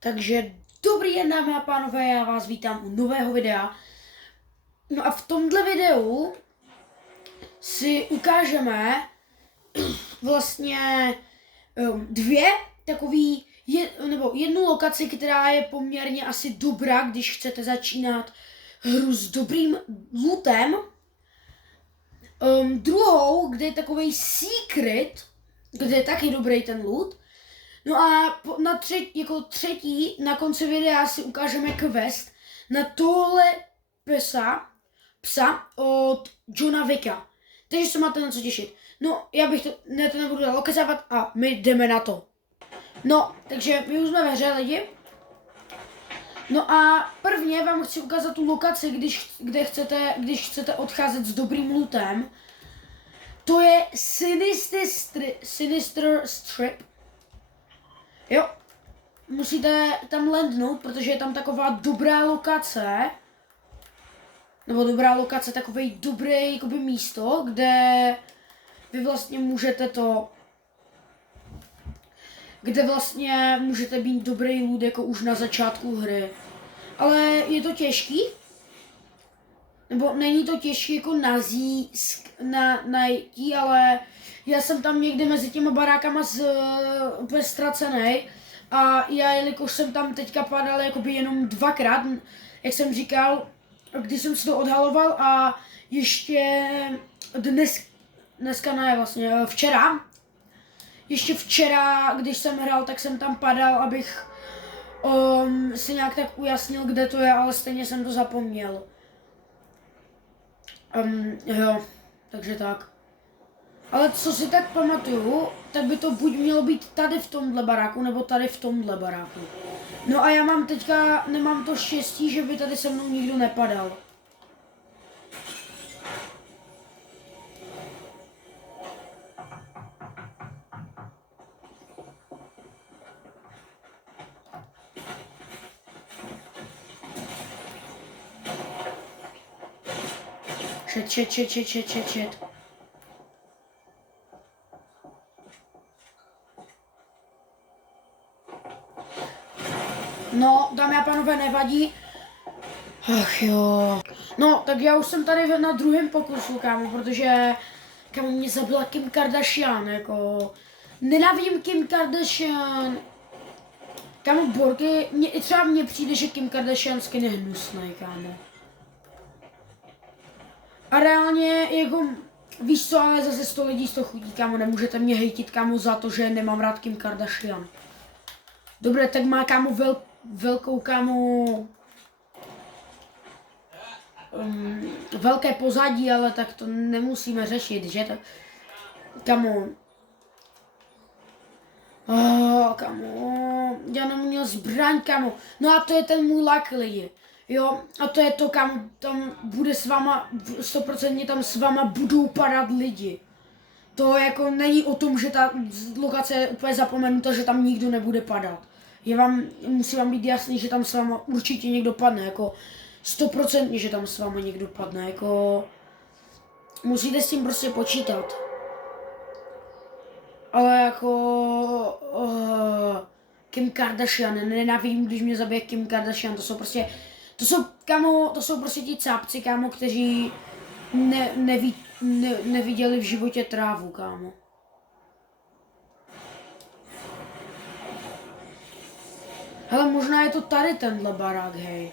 Takže dobrý den, dámy a pánové, já vás vítám u nového videa. No a v tomhle videu si ukážeme vlastně nebo jednu lokaci, která je poměrně asi dobrá, když chcete začínat hru s dobrým lootem. Druhou, kde je takový secret, kde je taky dobrý ten loot. No a jako třetí na konci videa si ukážeme quest na tohle psa od Johna Wicka. Takže se máte na co těšit. No, já bych to nebudu dál okecávat a my jdeme na to. No, takže my už jsme ve hře, lidi. No a prvně vám chci ukázat tu lokaci, když chcete odcházet s dobrým lootem. To je Sinister Strip. Jo, musíte tam landnout, protože je tam taková dobrá lokace. Nebo dobrá lokace, takový dobrý jakoby místo, kde vy vlastně kde vlastně můžete být dobrý loot jako už na začátku hry. Ale je to těžký. Nebo není to těžký jako najít, ale já jsem tam někde mezi těma barákama úplně ztracený. A já, jelikož jsem tam teďka padal jakoby jenom dvakrát, jak jsem říkal, když jsem si to odhaloval a ještě dneska ne, vlastně ještě včera, když jsem hrál, tak jsem tam padal, abych si nějak tak ujasnil, kde to je, ale stejně jsem to zapomněl. Jo, takže tak. Ale co si tak pamatuju, tak by to buď mělo být tady v tomhle baráku, nebo tady v tomhle baráku. No a já nemám to štěstí, že by tady se mnou nikdo nepadal. Shit. No, dámy a pánové, nevadí. Ach jo. No, tak já už jsem tady na druhém pokusu, kámo, protože kámo mě zabila Kim Kardashian, jako... Nenávidím Kim Kardashian. Kámo, Borky, třeba mně přijde, že Kim Kardashian skin je hnusnej, kámo. A reálně, jako, víš co, ale zase 100 lidí 100 chutí, kámo, nemůžete mě hejtit, kámo, za to, že nemám rád Kim Kardashian. Dobré, tak má, kámo, velkou, kámo, velké pozadí, ale tak to nemusíme řešit, že to, kámo. Kámo, já neměl zbraň, kámo. No a to je ten můj lak, lidi. Jo, a to je to, kam tam bude s váma, 100% tam s váma budou padat lidi. To jako není o tom, že ta lokace je úplně zapomenuta, že tam nikdo nebude padat. Musí vám být jasný, že tam s váma určitě někdo padne, jako 100%, že tam s váma někdo padne, jako musíte s tím prostě počítat. Ale jako Kim Kardashian, nenávidím, když mě zabije Kim Kardashian, to jsou prostě ti cápci, kámo, kteří neviděli v životě trávu, kámo. Hele, možná je to tady tenhle barák, hej.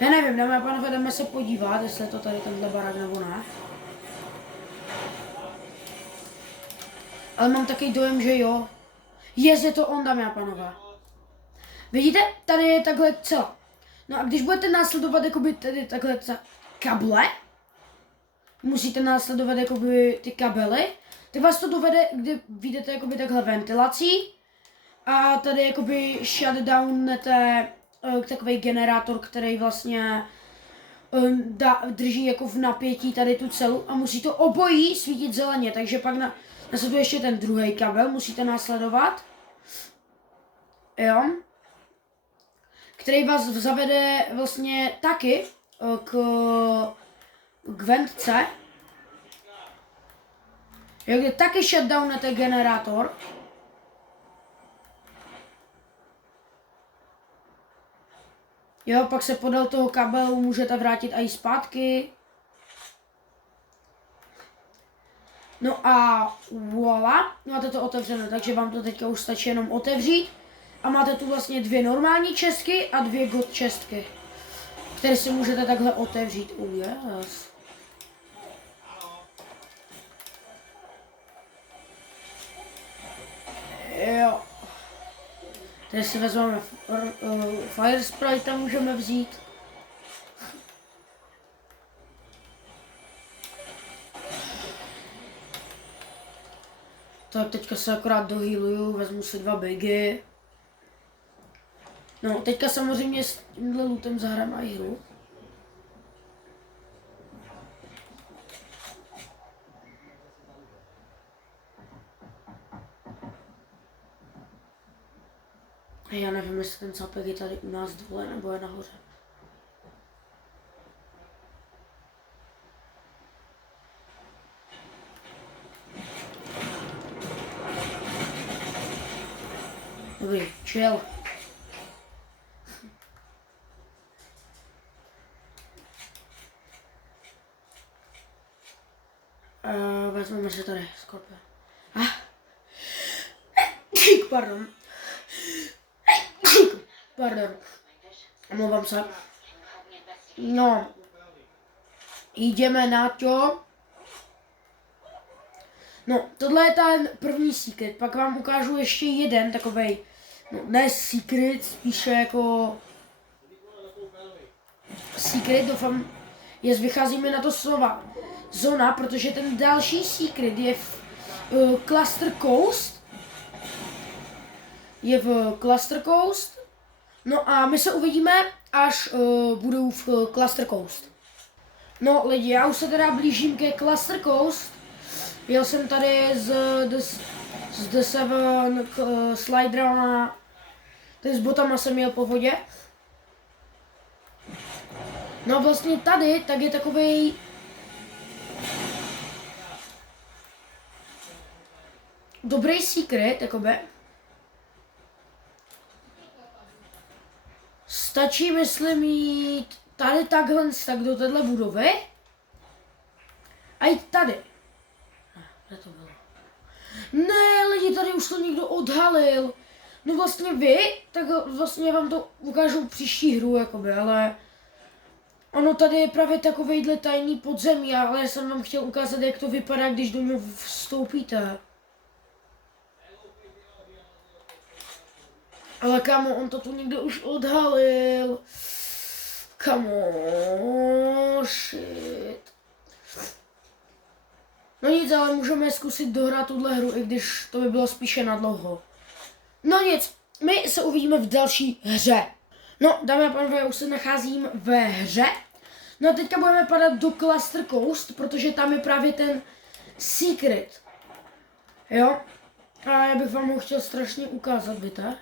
Já nevím, dáme a pánové, jdeme se podívat, jestli je to tady tenhle barák nebo ne. Ale mám takový dojem, že jo. Je to on, dámy a pánové. Vidíte, tady je takhle celá. No a když budete následovat jakoby tady takhle kable, musíte následovat jakoby ty kabely, tak vás to dovede, kde vidíte jakoby takhle ventilací a tady jakoby shutdownete takový generátor, který vlastně drží jako v napětí tady tu celu a musí to obojí svítit zeleně, takže pak následuje ještě ten druhý kabel, musíte následovat. Jo. Který vás zavede vlastně taky k ventce. Jo, kde taky shutdownete generátor. Jo, pak se podél toho kabelu můžete vrátit i zpátky. No a voilà, máte to otevřené, takže vám to teďka už stačí jenom otevřít. A máte tu vlastně 2 normální čestky a 2 god čestky, které si můžete takhle otevřít. Yes. Jo. Tady si vezmeme Fire Sprite, můžeme vzít. Tak teďka se akorát dohealuju, vezmu si 2 bagy. No, teďka samozřejmě s tímhle lootem zahrám i hru. Já nevím, jestli ten capek je tady u nás dole, nebo je nahoře. Dobrý, chill. Vezmeme si tady Scorpion. Pardon. Pardon. Omlouvám se. No. Jdeme na to. No, tohle je ten první secret. Pak vám ukážu ještě jeden takovej, no ne secret, spíše jako secret, doufám, vycházíme na to slova zóna, protože ten další secret je v Cluster Coast. Je v Cluster Coast. No a my se uvidíme, až budou v Cluster Coast. No lidi, já už se teda blížím ke Cluster Coast. Jel jsem tady z The Seven k sliderama, tady s botama jsem jel po vodě. No vlastně tady, tak je takovej dobrý secret, jakoby. Stačí, myslím, jít tady takhle, tak do téhle budovy. A jít tady. Kde to bylo? Ne, lidi, tady už to někdo odhalil. No vlastně vy, tak vlastně vám to ukážu příští hru, jakoby, ale ono tady je právě takovejhle tajný podzemí, ale já jsem vám chtěl ukázat, jak to vypadá, když do něho vstoupíte. Ale kamo, on to tu někdo už odhalil. Kamo, shit. No nic, ale můžeme zkusit dohrát tuhle hru, i když to by bylo spíše na dlouho. No nic, my se uvidíme v další hře. No, dámy a pánové, já už se nacházím ve hře. No a teďka budeme padat do Cluster Coast, protože tam je právě ten secret. Jo? A já bych vám ho chtěl strašně ukázat, víte?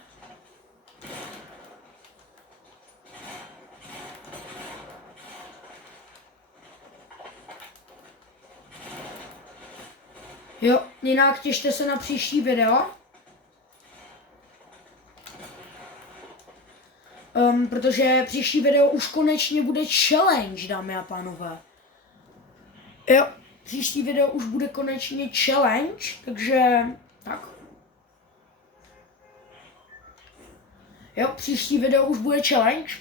Jo, jinak těšte se na příští video. Protože příští video už konečně bude challenge, dámy a pánové. Jo, příští video už bude konečně challenge, takže tak. Jo, příští video už bude challenge.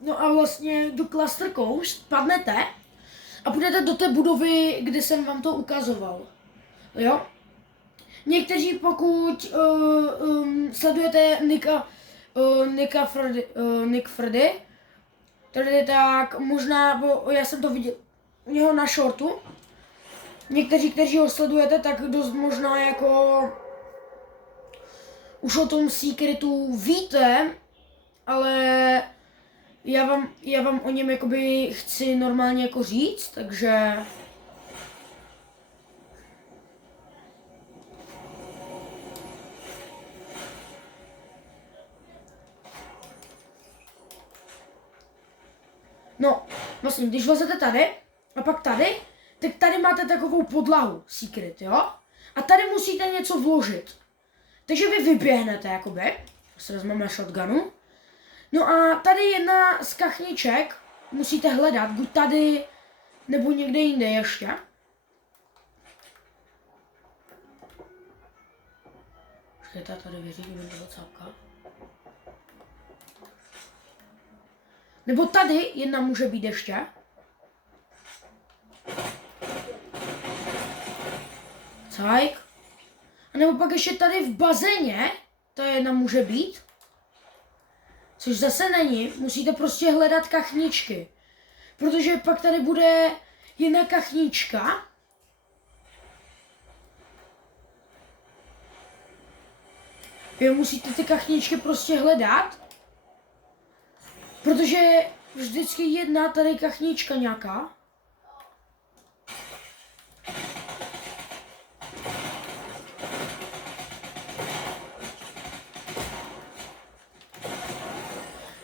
No a vlastně do Cluster Coast padnete a půjdete do té budovy, kde jsem vám to ukazoval. Jo? Někteří, pokud sledujete Nick Freddy, tady tak možná, bo já jsem to viděl u něho na shortu. Někteří, kteří ho sledujete, tak dost možná jako už o tom secretu víte, ale já vám o něm jakoby chci normálně jako říct, takže no, vlastně, když vlezete tady a pak tady, tak tady máte takovou podlahu secret, jo? A tady musíte něco vložit. Takže vy vyběhnete, jakoby, si vezmeme shotgunu. No a tady jedna z kachniček musíte hledat, buď tady, nebo někde jinde ještě. Počkejte, tady vyřídíme toho cápka. Nebo tady jedna může být ještě. Cajk. A nebo pak ještě tady v bazéně, to jedna může být. Což zase není, musíte prostě hledat kachničky. Protože pak tady bude jedna kachnička. Vy musíte ty kachničky prostě hledat. Protože vždycky jedna tady kachnička nějaká.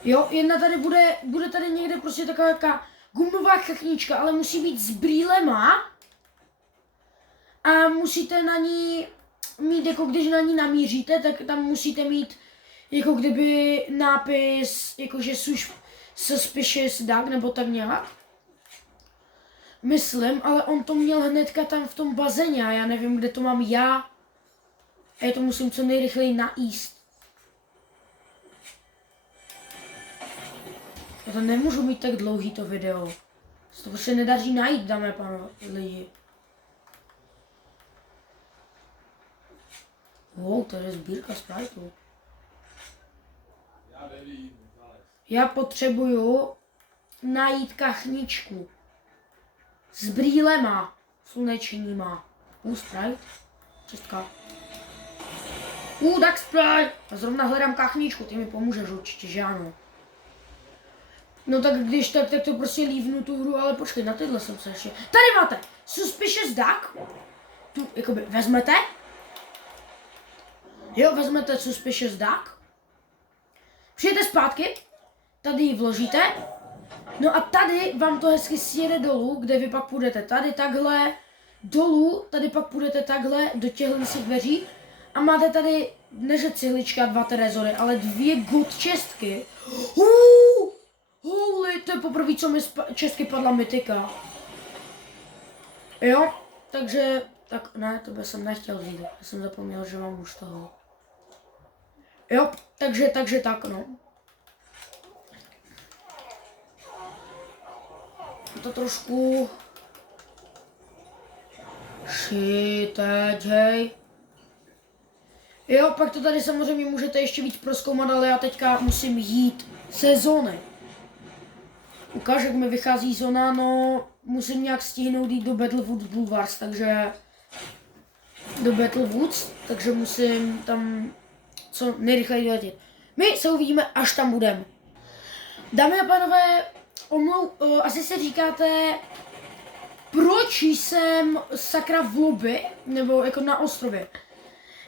Jo, jedna tady bude tady někde prostě taková jaká gumová kachnička, ale musí být s brýlema. A musíte na ní mít, jako když na ní namíříte, tak tam musíte mít jako kdyby nápis, jakože suspicious duck, nebo tak nějak. Myslím, ale on to měl hnedka tam v tom bazéně a já nevím, kde to mám já. A já to musím co nejrychleji najíst. Já to nemůžu mít tak dlouhý to video. Se to prostě nedaří najít, dámy a pánové, lidi. Wow, to je sbírka Spriteu. Já potřebuju najít kachničku. S brýlema slunečníma. Sprite. Čistka. Tak Sprite. Já zrovna hledám kachničku, ty mi pomůžeš určitě, že ano. No tak když tak to prostě lívnu tu hru, ale počkej, na tyhle jsem se ještě... Tady máte Suspicious Duck. Tu jakoby vezmete. Jo, vezmete Suspicious Duck. Přijete zpátky. Tady ji vložíte. No a tady vám to hezky sjede dolů, kde vy pak půjdete tady takhle dolů, tady pak půjdete takhle do těchto dveří a máte tady, neže cihlička, 2 trezory, ale 2 good čestky. Holy, to je poprvé, co mi z čestky padla mytika. Jo, takže, tak ne, to by jsem nechtěl vzít, já jsem zapomněl, že mám už toho. Jo, takže tak no. To trošku... Shit, hej. Jo, pak to tady samozřejmě můžete ještě víc prozkoumat, ale já teďka musím jít sezóny. Ukáž, jak mi vychází zóna, no musím nějak stihnout jít do Battlewoods Boulevards, takže... Do Battlewoods, takže musím tam co nejrychleji doletět. My se uvidíme, až tam budeme. Dámy a pánové, asi se říkáte, proč jsem sakra v lobby, nebo jako na ostrově.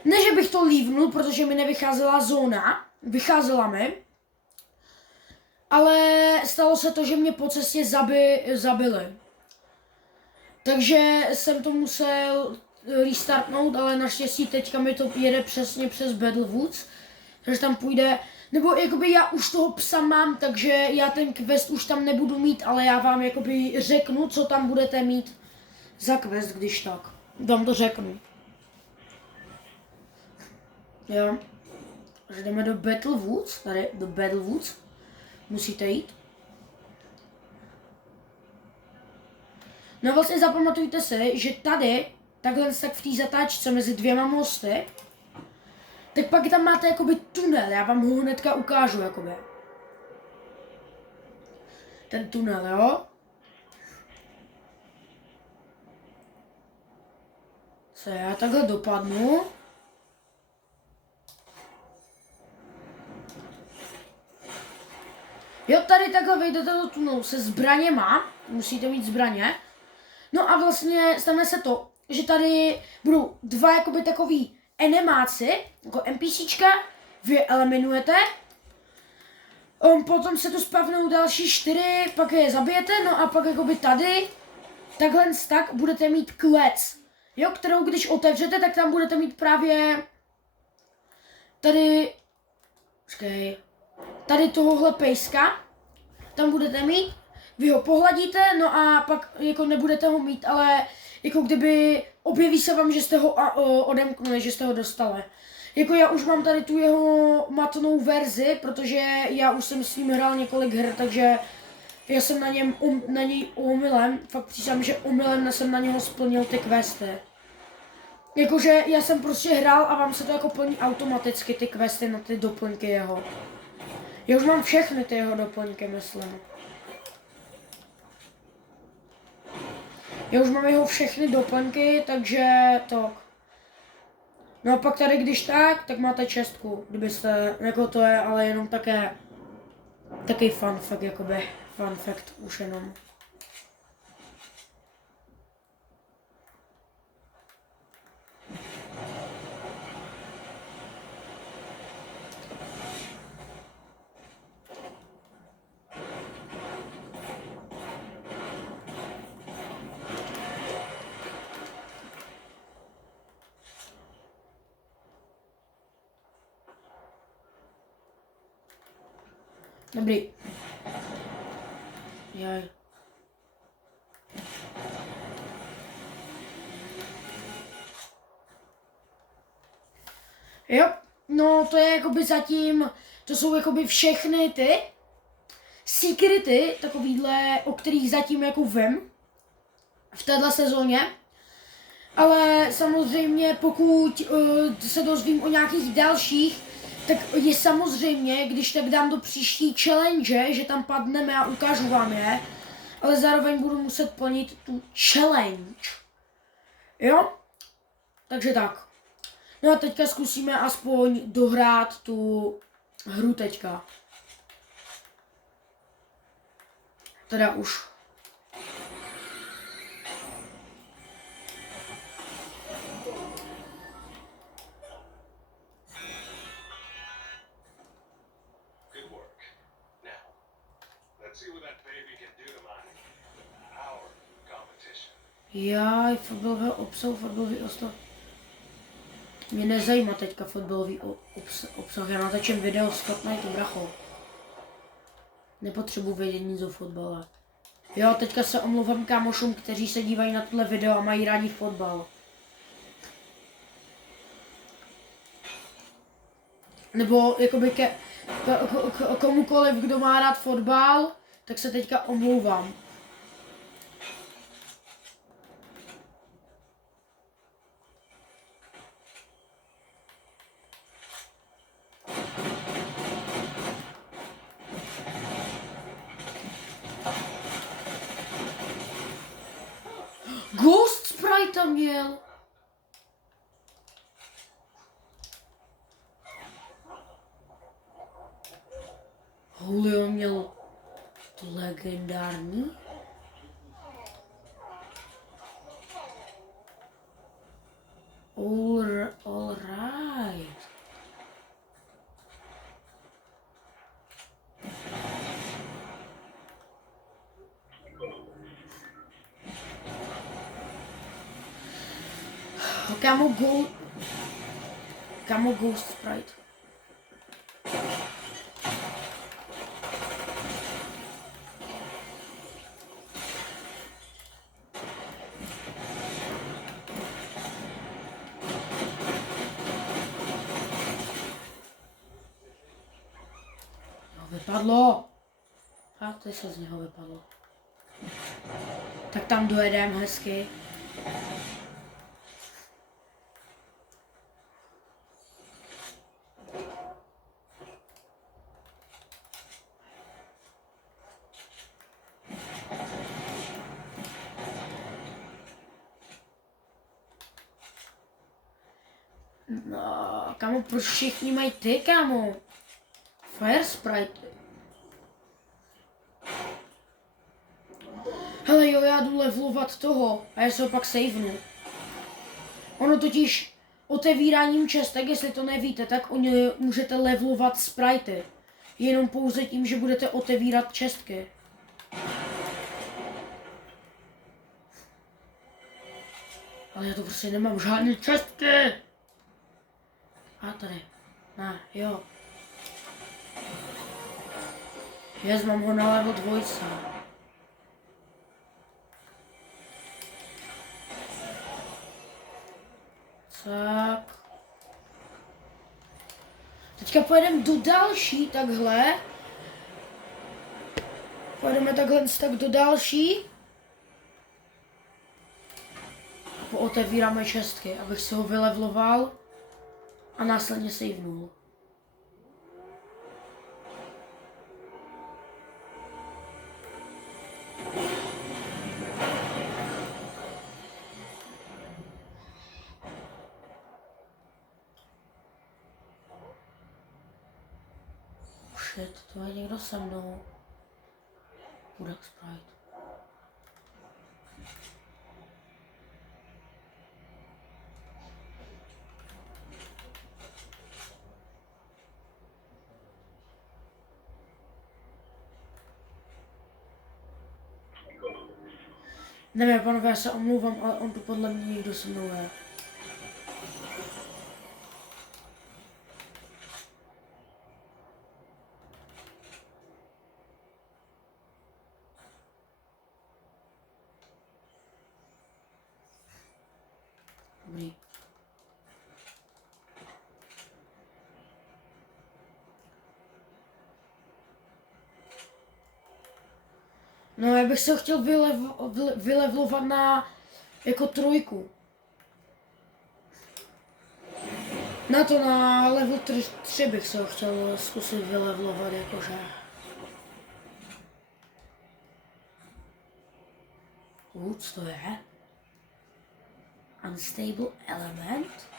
Ne, že bych to lívnul, protože mi nevycházela zóna, vycházela mi, ale stalo se to, že mě po cestě zabili. Takže jsem to musel restartnout, ale naštěstí teďka mi to jede přesně přes Battlewoods, takže tam půjde. Nebo jakoby já už toho psa mám, takže já ten quest už tam nebudu mít, ale já vám jakoby řeknu, co tam budete mít za quest, když tak. Vám to řeknu. Jo. Takže jdeme do Battlewoods, tady do Battlewoods. Musíte jít. No vlastně zapamatujte si, že tady, takhle tak v té zatáčce mezi 2 mosty, tak pak tam máte jakoby tunel, já vám ho hnedka ukážu jakoby. Ten tunel, jo? Co já takhle dopadnu. Jo, tady takhle vejdete do tunelu se zbraněma, musíte mít zbraně. No a vlastně stane se to, že tady budou 2 jakoby takový enemáci, jako NPCčka, vy je eliminujete. Potom se tu spavnou další 4, pak je zabijete, no a pak jakoby tady, takhle tak budete mít klec, jo, kterou když otevřete, tak tam budete mít právě tady, počkej, tady tohohle pejska, tam budete mít, vy ho pohladíte, no a pak jako nebudete ho mít, ale jako kdyby objeví se vám, že jste ho odemknuli, že jste ho dostali. Jako já už mám tady tu jeho matnou verzi, protože já už jsem s ním hrál několik her, takže já jsem na něj omylem, fakt přísám, že omylem jsem na něho splnil ty questy. Jakože já jsem prostě hrál a vám se to jako plní automaticky ty questy na ty doplňky jeho. Já už mám všechny ty jeho doplňky, myslím. Já už mám jeho všechny doplňky, takže to. No a pak tady když tak máte čestku, kdybyste, jako to je ale jenom taký fun fact, jakoby, fun fact už jenom. Dobrý. Jaj. Jo, no to je jakoby zatím, to jsou jakoby všechny ty secrety, takovýhle, o kterých zatím jako vím v téhle sezóně. Ale samozřejmě pokud se dozvím o nějakých dalších, tak je samozřejmě, když tak dám do příští challenge, že tam padneme a ukážu vám je, ale zároveň budu muset plnit tu challenge. Jo? Takže tak. No a teďka zkusíme aspoň dohrát tu hru teďka. Teda už. Jaj, fotbalový obsah, fotbalový obsah. Mě nezajímá teďka fotbalový obsah, já natáčím video z Fortnite, bracho. Nepotřebuji vědět nic o fotbale. Jo, teďka se omlouvám kámošům, kteří se dívají na tohle video a mají rádi fotbal. Nebo jakoby komukoliv, kdo má rád fotbal, tak se teďka omlouvám. Ghost Sprite tam měl. Holy, on měl to legendární. All right. Kamo Ghost Sprite. No, vypadlo. A teď se z něho vypadlo. Tak tam dojedeme hezky. No, kámo, proč všichni mají ty, kámo? Fire Sprite. Hele jo, já jdu levelovat toho a já se ho pak savenu. Ono totiž otevíráním čestek, jestli to nevíte, tak oni můžete levelovat Sprity. Jenom pouze tím, že budete otevírat čestky. Ale já to prostě nemám žádné čestky. A tady. Jo. Yes, mám ho na level 2. Tak. Teďka pojedeme do další takhle. Pojedeme takhle tak do další. A pootevíráme čestky, abych si ho vylevloval a následně savenul. Shit, to je někdo se mnou. Chudák Sprite. Nevím, panové, já se omlouvám, ale on tu podle mě někdo se mnou je. Dobrý. No, já bych se ho chtěl vylevlovat na jako 3. Na to na level 3 bych se ho chtěl zkusit vylevlovat, jakože. Co to je? Unstable element?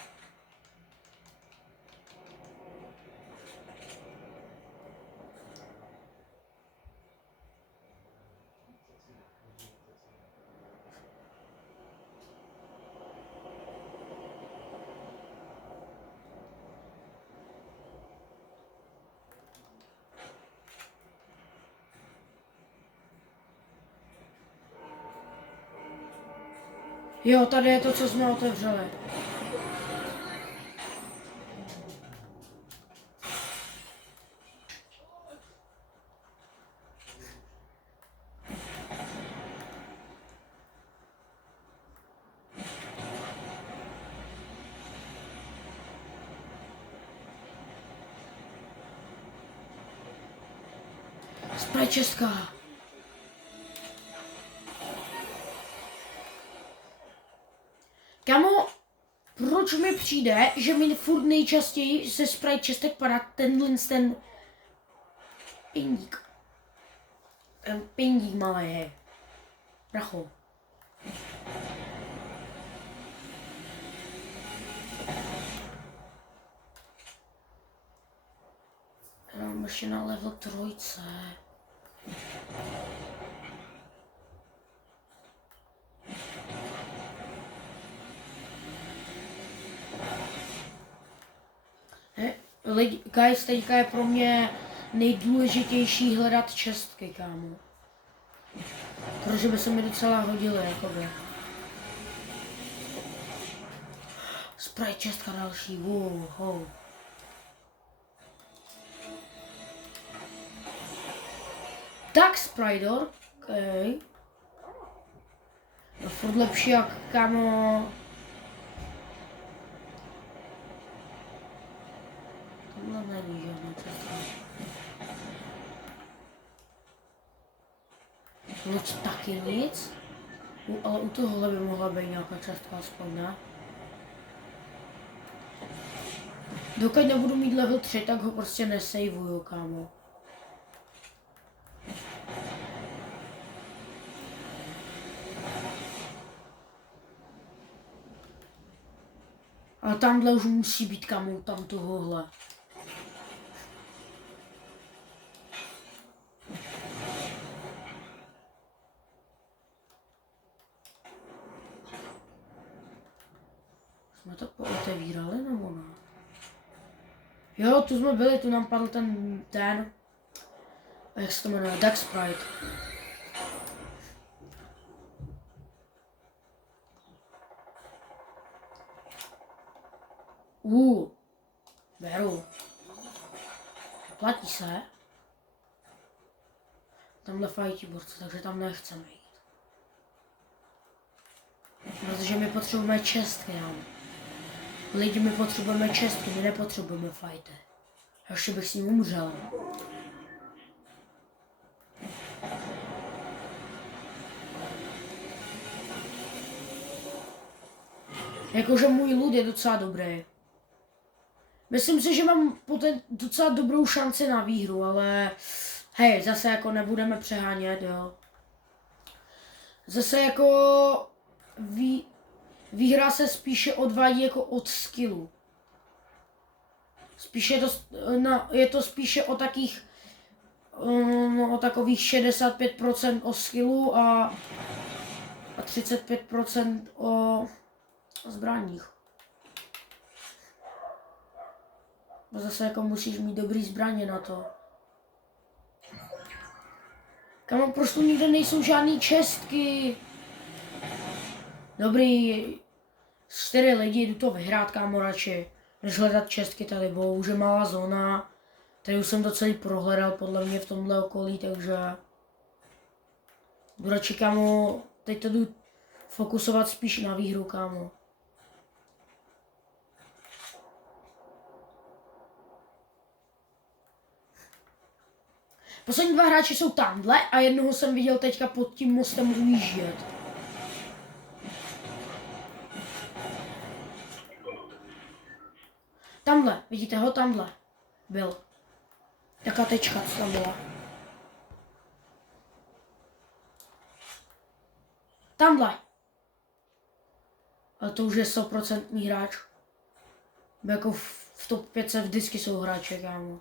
Jo, tady je to, co jsme otevřeli. Sprite 6. Kamo, proč mi přijde, že mi furt nejčastěji se Sprite 6 padá ten pindík. Ten pindík malý, bracho. Já mám ještě na level 3. Guys, teďka je pro mě nejdůležitější hledat čestky, kámo. Protože by se mi docela hodily, jakoby. Sprite 6 další, wow. Tak Spridor, okej. No furt lepší jak, kámo. Tohle není žádná cesta. Loď taky nic. Ale u tohohle by mohla být nějaká částka aspoň, ne? Dokud nebudu mít level 3, tak ho prostě nesavuju, kámo. Ale tamhle už musí být, kámo, tam tohohle. Jsme to pootevírali, nebo ne? Jo, tu jsme byli, tu nám padl ten, jak se to jmenuje, Duck Sprite. Beru. Platí se. tamhle fajtí borce, takže tam nechceme jít. Protože my potřebujeme čestky, lidi, my potřebujeme čestky, my nepotřebujeme fajty. Ještě bych s ním umřel. Jakože můj lud je docela dobrý. Myslím si, že mám docela dobrou šanci na výhru, ale hej, zase jako nebudeme přehánět, jo. Zase jako výhra se spíše odvádí jako od skillu. Spíše je to spíše o o takových 65% o skillu a 35% o zbraních. A zase jako musíš mít dobrý zbraně na to. Kamo, prostě nikde nejsou žádný čestky. Dobrý, 4 lidi, jdu to vyhrát, kámo, radši, než hledat čestky tady, bohužel malá zóna. Tady už jsem to celý prohledal podle mě v tomhle okolí, takže budu radši, kámo, teď to jdu fokusovat spíš na výhru, kámo. Poslední 2 hráči jsou tamhle a jednoho jsem viděl teďka pod tím mostem ujíždět. Tamhle, vidíte ho, tamhle byl. Taká tečka, co tam byla. Tamhle. Ale to už je 100% hráč. Jako v top 5 vždycky jsou hráče, kámo.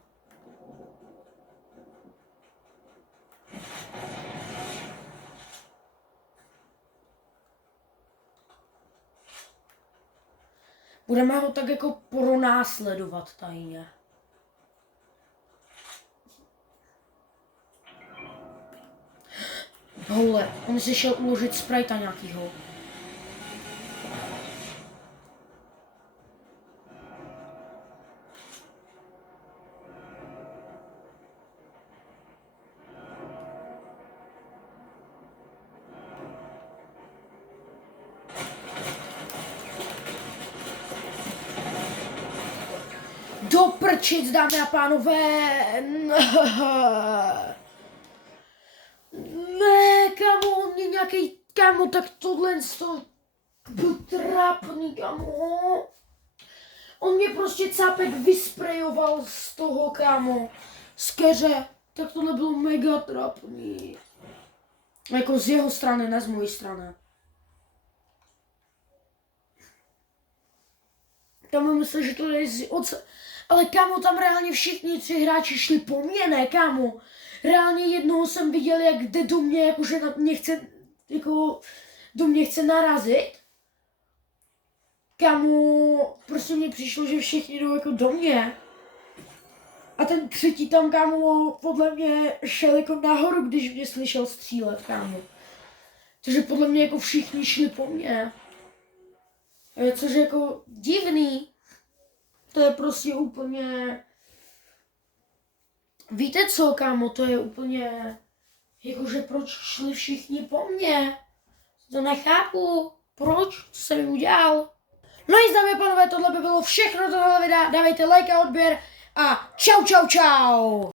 Budeme ho tak jako pronásledovat tajně. Houle, on si šel uložit sprajta nějakýho. Do prčic, dámy a pánové! Ne, kamo, on mě nějaký, kamo, tak tohle byl trápný, kamo. On mě prostě cápek vysprejoval z toho, kamo, z keře. Tak tohle bylo mega trápný. Jako z jeho strany, ne z mojí strany. Tam myslím, že to je ale kámo, tam reálně všichni 3 hráči šli po mně, ne kámo. Reálně jednoho jsem viděl, jak jde do mě, jakože na mě chce, jako do mě chce narazit. Kámo, prostě mně přišlo, že všichni jdou jako do mě. A ten třetí tam, kámo, podle mě šel jako nahoru, když mě slyšel střílet, kámo. Takže podle mě jako všichni šli po mně. Což je jako divný. To je prostě úplně... Víte co, kámo, to je úplně... Jakože proč šli všichni po mně? To nechápu. Proč? Co jsem jim udělal? No i dámy a pánové, tohle by bylo všechno do tohle videa. Dávejte like a odběr a čau, čau, čau.